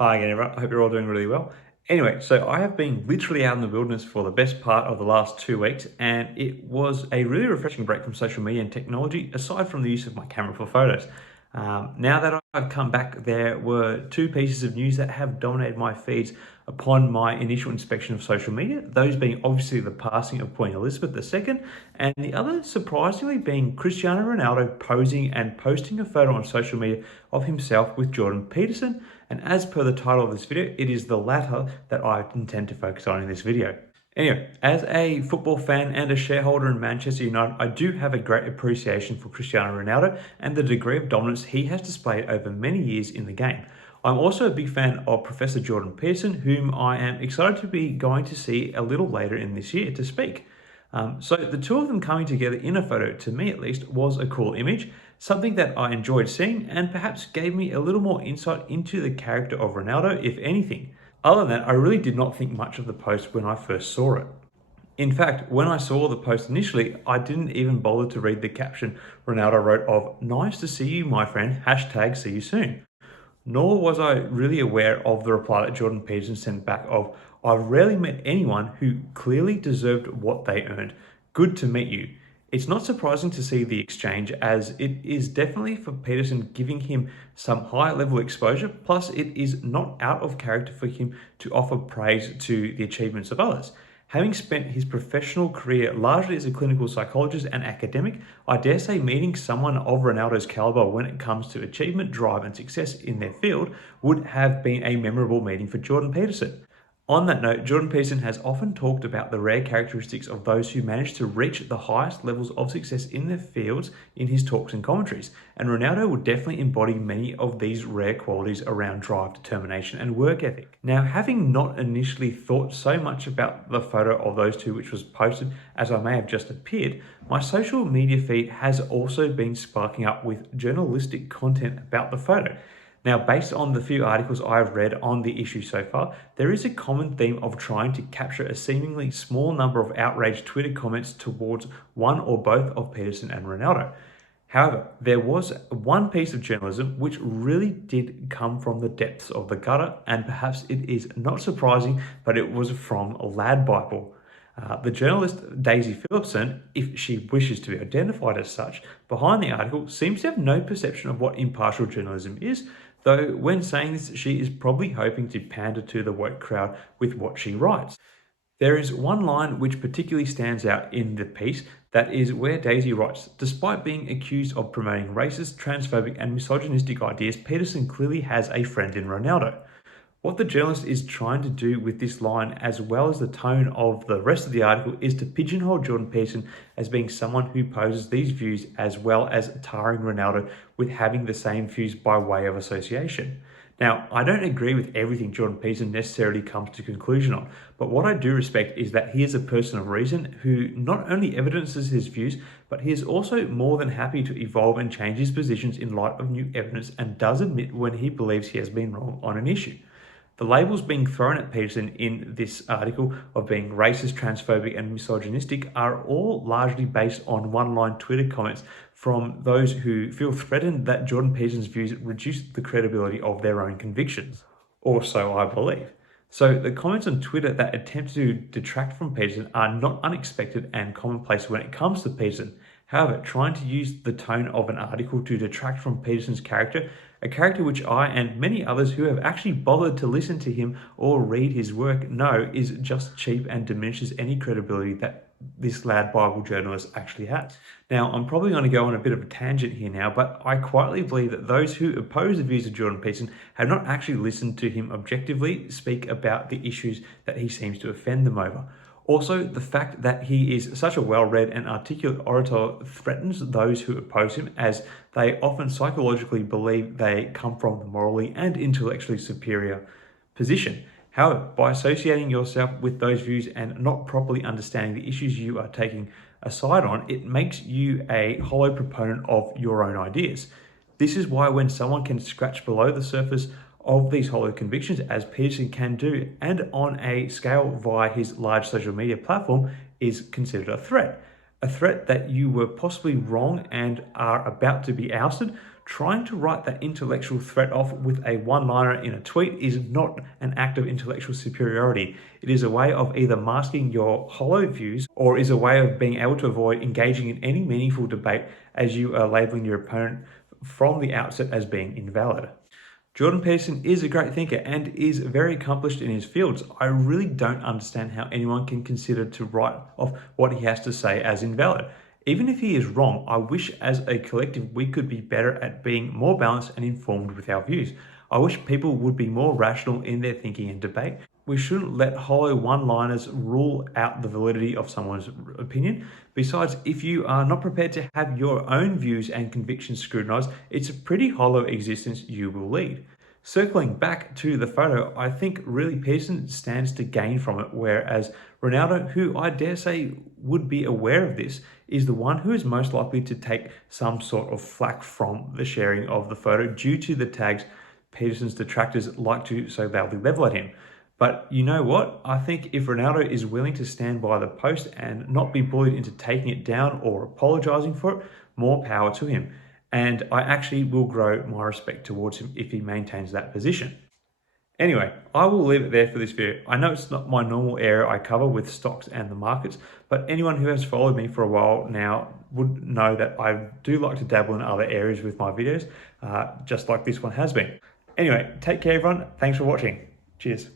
Hi again, everyone. I hope you're all doing really well. Anyway, so I have been literally out in the wilderness for the best part of the last 2 weeks, and it was a really refreshing break from social media and technology, aside from the use of my camera for photos. Now that I've come back, there were two pieces of news that have dominated my feeds upon my initial inspection of social media, those being obviously the passing of Queen Elizabeth II, and the other, surprisingly, being Cristiano Ronaldo posing and posting a photo on social media of himself with Jordan Peterson. And as per the title of this video, it is the latter that I intend to focus on in this video. Anyway, as a football fan and a shareholder in Manchester United, I do have a great appreciation for Cristiano Ronaldo and the degree of dominance he has displayed over many years in the game. I'm also a big fan of Professor Jordan Peterson, whom I am excited to be going to see a little later in this year to speak. So the two of them coming together in a photo, to me at least, was a cool image, something that I enjoyed seeing and perhaps gave me a little more insight into the character of Ronaldo, if anything. Other than that, I really did not think much of the post when I first saw it. In fact, when I saw the post initially, I didn't even bother to read the caption Ronaldo wrote of "Nice to see you, my friend, #see you soon." Nor was I really aware of the reply that Jordan Peterson sent back of, "I've rarely met anyone who clearly deserved what they earned. Good to meet you." It's not surprising to see the exchange, as it is definitely for Peterson giving him some high level exposure, plus it is not out of character for him to offer praise to the achievements of others. Having spent his professional career largely as a clinical psychologist and academic, I dare say meeting someone of Ronaldo's caliber when it comes to achievement, drive, and success in their field would have been a memorable meeting for Jordan Peterson. On that note, Jordan Peterson has often talked about the rare characteristics of those who manage to reach the highest levels of success in their fields in his talks and commentaries, and Ronaldo would definitely embody many of these rare qualities around drive, determination, and work ethic. Now, having not initially thought so much about the photo of those two which was posted as I may have just appeared, my social media feed has also been sparking up with journalistic content about the photo. Now, based on the few articles I've read on the issue so far, there is a common theme of trying to capture a seemingly small number of outraged Twitter comments towards one or both of Peterson and Ronaldo. However, there was one piece of journalism which really did come from the depths of the gutter, and perhaps it is not surprising, but it was from Lad Bible. The journalist Daisy Phillipson, if she wishes to be identified as such, behind the article seems to have no perception of what impartial journalism is, though when saying this, she is probably hoping to pander to the woke crowd with what she writes. There is one line which particularly stands out in the piece, that is where Daisy writes, "Despite being accused of promoting racist, transphobic, and misogynistic ideas, Peterson clearly has a friend in Ronaldo." What the journalist is trying to do with this line, as well as the tone of the rest of the article, is to pigeonhole Jordan Peterson as being someone who poses these views, as well as tarring Ronaldo with having the same views by way of association. Now, I don't agree with everything Jordan Peterson necessarily comes to conclusion on, but what I do respect is that he is a person of reason who not only evidences his views, but he is also more than happy to evolve and change his positions in light of new evidence, and does admit when he believes he has been wrong on an issue. The labels being thrown at Peterson in this article of being racist, transphobic, and misogynistic are all largely based on one-line Twitter comments from those who feel threatened that Jordan Peterson's views reduce the credibility of their own convictions. Or so I believe. So the comments on Twitter that attempt to detract from Peterson are not unexpected and commonplace when it comes to Peterson. However, trying to use the tone of an article to detract from Peterson's character, a character which I and many others who have actually bothered to listen to him or read his work know is just cheap and diminishes any credibility that this Lad Bible journalist actually has. Now, I'm probably going to go on a bit of a tangent here now, but I quietly believe that those who oppose the views of Jordan Peterson have not actually listened to him objectively speak about the issues that he seems to offend them over. Also, the fact that he is such a well-read and articulate orator threatens those who oppose him, as they often psychologically believe they come from the morally and intellectually superior position. However, by associating yourself with those views and not properly understanding the issues you are taking a side on, it makes you a hollow proponent of your own ideas. This is why when someone can scratch below the surface of these hollow convictions, as Peterson can do, and on a scale via his large social media platform, is considered a threat. A threat that you were possibly wrong and are about to be ousted. Trying to write that intellectual threat off with a one-liner in a tweet is not an act of intellectual superiority. It is a way of either masking your hollow views or is a way of being able to avoid engaging in any meaningful debate as you are labeling your opponent from the outset as being invalid. Jordan Peterson is a great thinker and is very accomplished in his fields. I really don't understand how anyone can consider to write off what he has to say as invalid. Even if he is wrong, I wish as a collective we could be better at being more balanced and informed with our views. I wish people would be more rational in their thinking and debate. We shouldn't let hollow one-liners rule out the validity of someone's opinion. Besides, if you are not prepared to have your own views and convictions scrutinized, it's a pretty hollow existence you will lead. Circling back to the photo, I think really Peterson stands to gain from it, whereas Ronaldo, who I dare say would be aware of this, is the one who is most likely to take some sort of flack from the sharing of the photo due to the tags Peterson's detractors like to so badly level at him. But you know what? I think if Ronaldo is willing to stand by the post and not be bullied into taking it down or apologizing for it, more power to him. And I actually will grow my respect towards him if he maintains that position. Anyway, I will leave it there for this video. I know it's not my normal area I cover with stocks and the markets, but anyone who has followed me for a while now would know that I do like to dabble in other areas with my videos, just like this one has been. Anyway, take care everyone. Thanks for watching. Cheers.